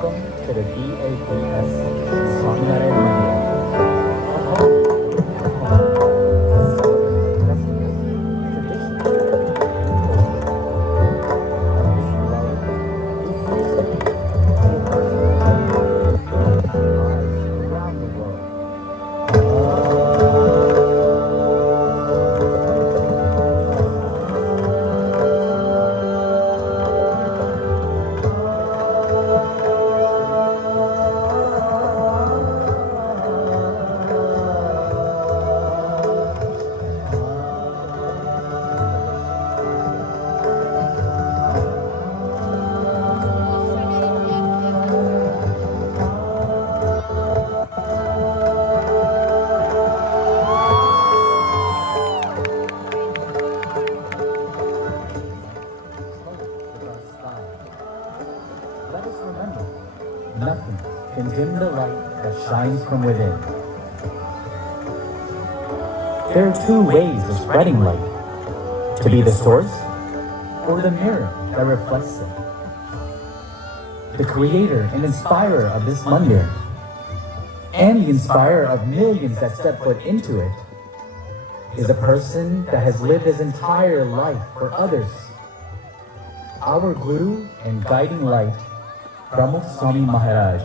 Welcome to the DAPS Swaminarayan Mandir. A home and home to celebrate festivals, traditions, and culture. On this Diwali, we pay tribute to a person who impacted millions of lives around the world. Let us remember, nothing can dim the light that shines from within. There are two ways of spreading light: to be the source or the mirror that reflects it. The creator and inspirer of this mandir, and the inspirer of millions that step foot into it, is a person that has lived his entire life for others. Our Guru and guiding light, Pramukh Swami Maharaj.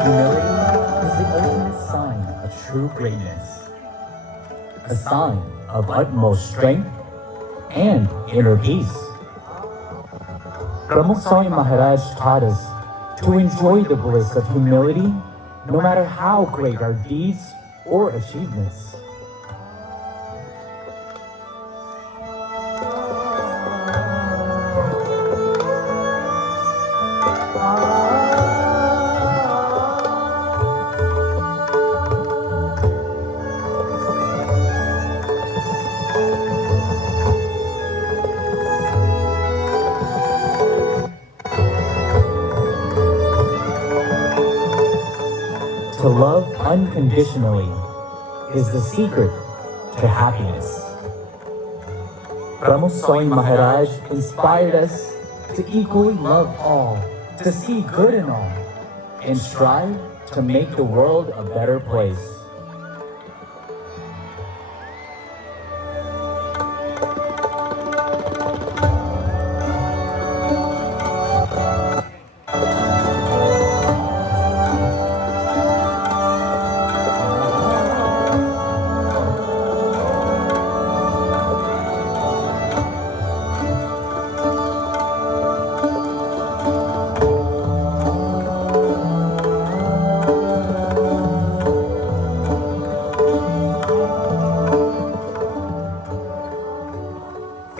Humility is the ultimate sign of true greatness, a sign of utmost strength and inner peace. Pramukh Swami Maharaj taught us to enjoy the bliss of humility no matter how great our deeds or achievements. To love unconditionally is the secret to happiness. Pramukh Swami Maharaj inspired us to equally love all, to see good in all, and strive to make the world a better place.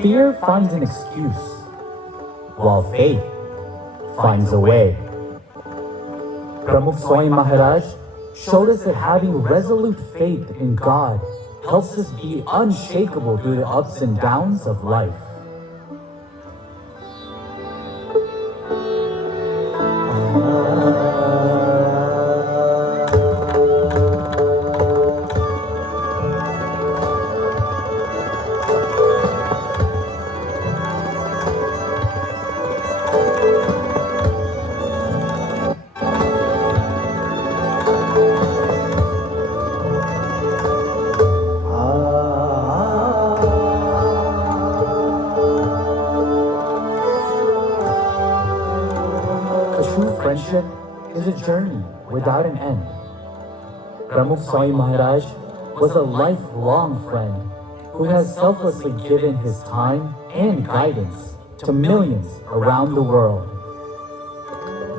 Fear finds an excuse, while faith finds a way. Pramukh Swami Maharaj showed us that having resolute faith in God helps us be unshakable through the ups and downs of life. A true friendship is a journey without an end. Pramukh Swami Maharaj was a lifelong friend who has selflessly given his time and guidance to millions around the world.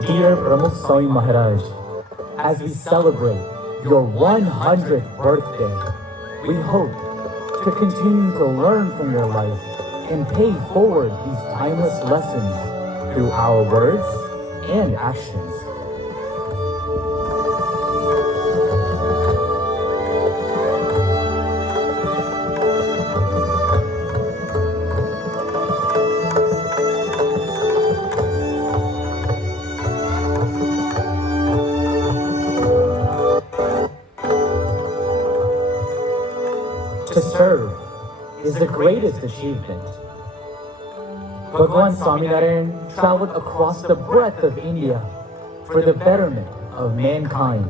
Dear Pramukh Swami Maharaj, as we celebrate your 100th birthday, we hope to continue to learn from your life and pay forward these timeless lessons through our words and actions. To serve is the greatest achievement. Bhagwan Swaminarayan traveled across the breadth of India for the betterment of mankind.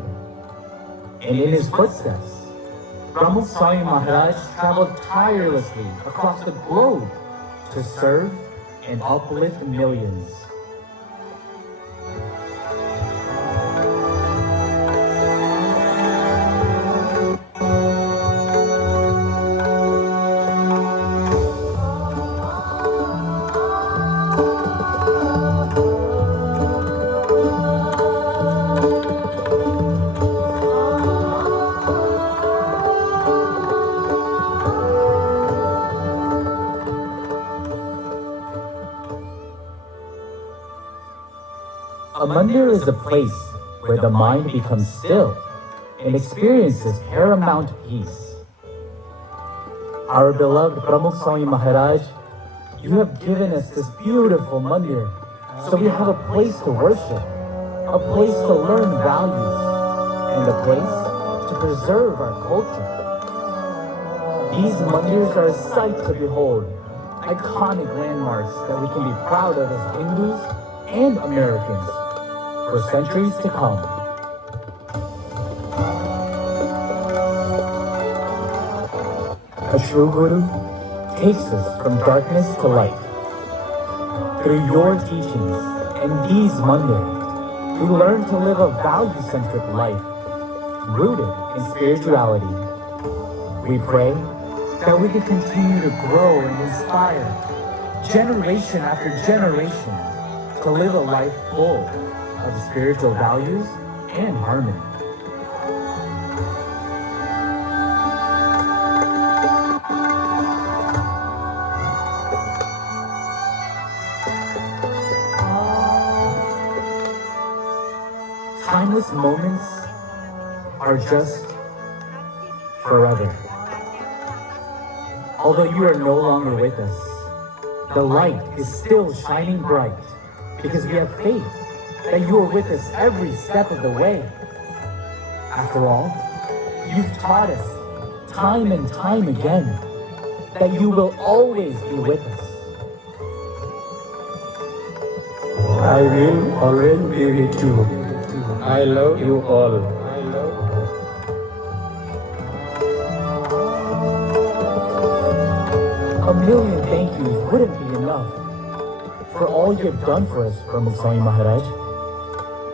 And in his footsteps, Pramukh Swami Maharaj traveled tirelessly across the globe to serve and uplift millions. A mandir is a place where the mind becomes still and experiences paramount peace. Our beloved Pramukh Swami Maharaj, you have given us this beautiful mandir, so we have a place to worship, a place to learn values, and a place to preserve our culture. These mandirs are a sight to behold, iconic landmarks that we can be proud of as Hindus and Americans for centuries to come. A true Guru takes us from darkness to light. Through your teachings and these mandirs, we learn to live a value-centric life, rooted in spirituality. We pray that we can continue to grow and inspire generation after generation to live a life full of spiritual values and harmony. Timeless moments are just forever. Although you are no longer with us, the light is still shining bright because we have faith that you are with us every step of the way. After all, you've taught us time and time again that you will always be with us. I will always be with you. I love you all. A million thank yous wouldn't be enough for all you have done for us, Pramukh Swami Maharaj.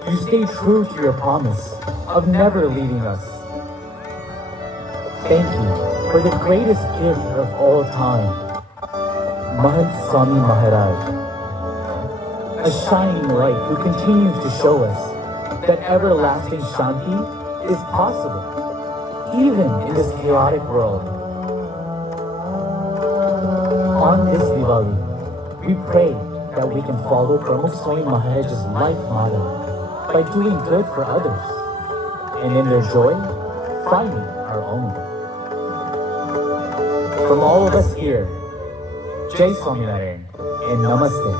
You stay true to your promise of never leaving us. Thank you for the greatest gift of all time, Mahant Swami Maharaj, a shining light who continues to show us that everlasting Shanti is possible, even in this chaotic world. On this Diwali, we pray that we can follow Pramukh Swami Maharaj's life motto by doing good for others, and in their joy, finding our own. From all of us here, Jai Swaminarayan and Namaste.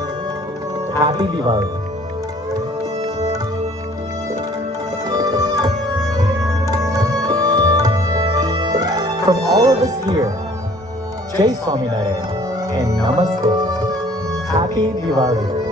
Happy Diwali. From all of us here, Jai Swaminarayan and Namaste. Happy Diwali.